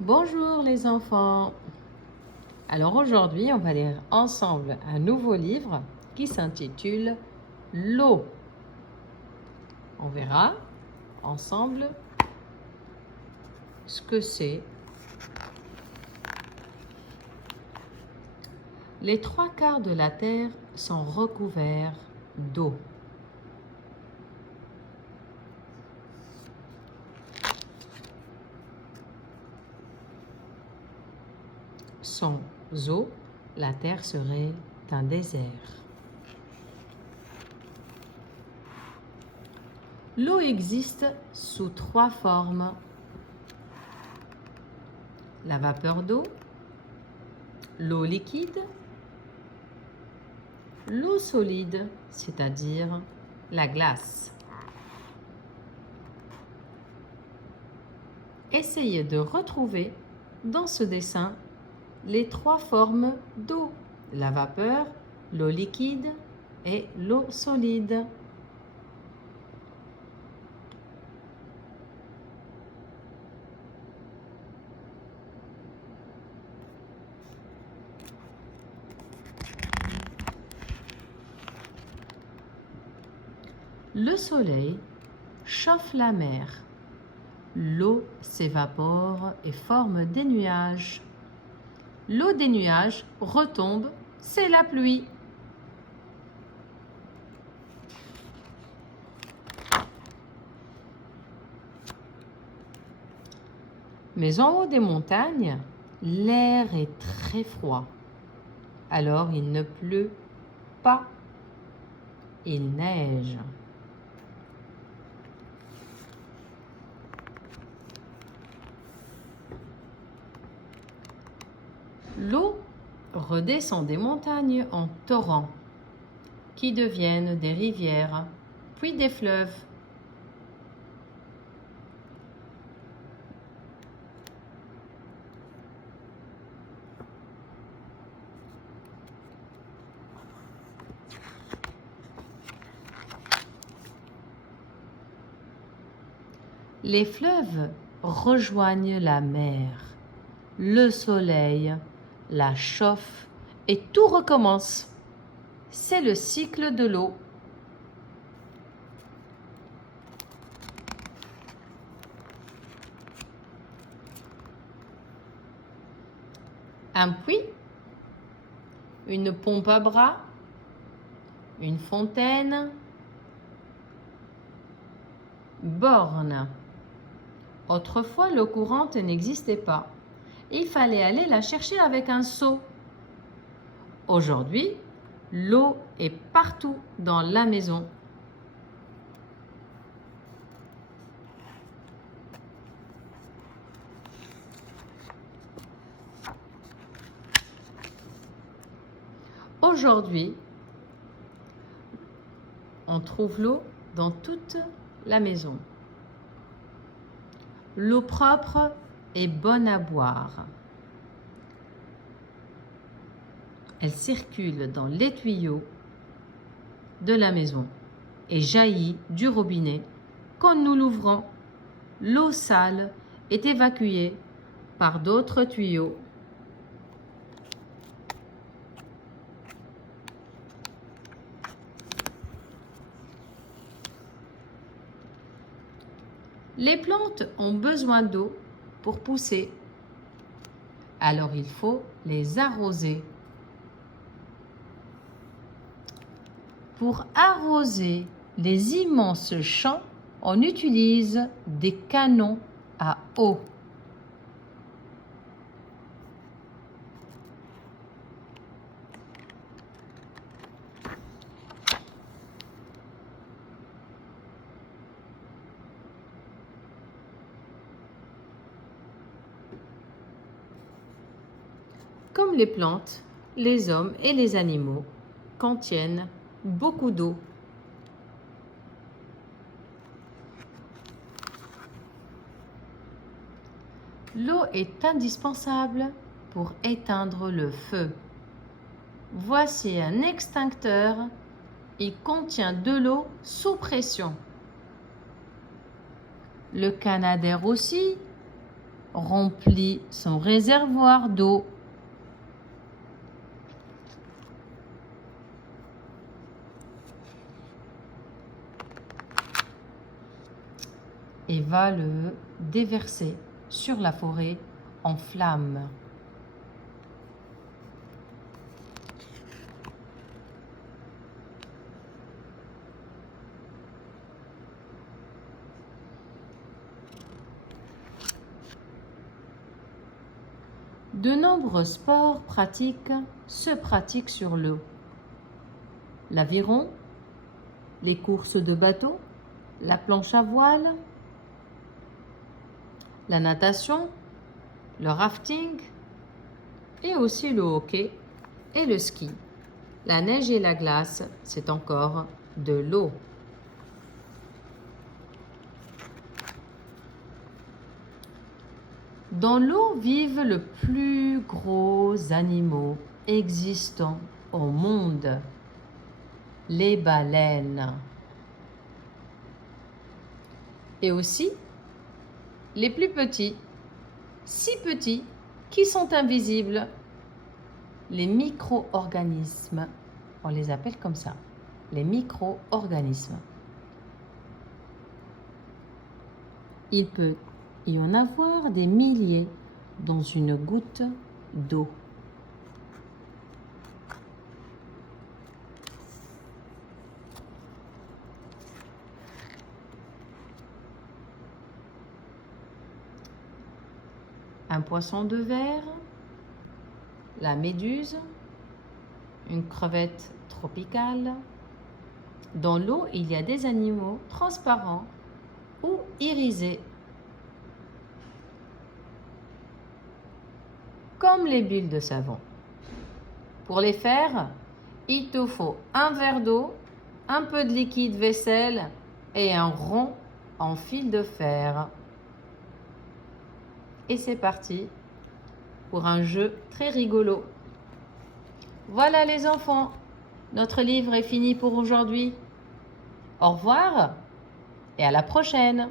Bonjour les enfants. Alors aujourd'hui, on va lire ensemble un nouveau livre qui s'intitule L'eau. On verra ensemble ce que c'est. Les 3/4 de la Terre sont recouverts d'eau. Sans eau, la Terre serait un désert. L'eau existe sous 3 formes. La vapeur d'eau, l'eau liquide, l'eau solide, c'est-à-dire la glace. Essayez de retrouver dans ce dessin les 3 formes d'eau, la vapeur, l'eau liquide et l'eau solide. Le soleil chauffe la mer. L'eau s'évapore et forme des nuages. L'eau des nuages retombe, c'est la pluie. Mais en haut des montagnes, l'air est très froid. Alors il ne pleut pas, il neige. L'eau redescend des montagnes en torrents, qui deviennent des rivières, puis des fleuves. Les fleuves rejoignent la mer. Le soleil la chauffe et tout recommence. C'est le cycle de l'eau. Un puits, une pompe à bras, une fontaine, borne. Autrefois, l'eau courante n'existait pas. Il fallait aller la chercher avec un seau. Aujourd'hui, l'eau est partout dans la maison. Aujourd'hui, on trouve l'eau dans toute la maison. L'eau propre est bonne à boire. Elle circule dans les tuyaux de la maison et jaillit du robinet quand nous l'ouvrons. L'eau sale est évacuée par d'autres tuyaux. Les plantes ont besoin d'eau pour pousser. Alors il faut les arroser. Pour arroser les immenses champs, on utilise des canons à eau. Comme les plantes, les hommes et les animaux contiennent beaucoup d'eau. L'eau est indispensable pour éteindre le feu. Voici un extincteur. Il contient de l'eau sous pression. Le canadair aussi remplit son réservoir d'eau. Et va le déverser sur la forêt en flammes. De nombreux sports pratiques se pratiquent sur l'eau. L'aviron, les courses de bateau, la planche à voile, la natation, le rafting et aussi le hockey et le ski. La neige et la glace, c'est encore de l'eau. Dans l'eau vivent les plus gros animaux existants au monde, les baleines. Et aussi les plus petits, si petits, qui sont invisibles, les micro-organismes. On les appelle comme ça, les micro-organismes. Il peut y en avoir des milliers dans une goutte d'eau. Un poisson de verre, la méduse, une crevette tropicale. Dans l'eau, il y a des animaux transparents ou irisés, comme les bulles de savon. Pour les faire, il te faut un verre d'eau, un peu de liquide vaisselle et un rond en fil de fer. Et c'est parti pour un jeu très rigolo. Voilà les enfants, notre livre est fini pour aujourd'hui. Au revoir et à la prochaine.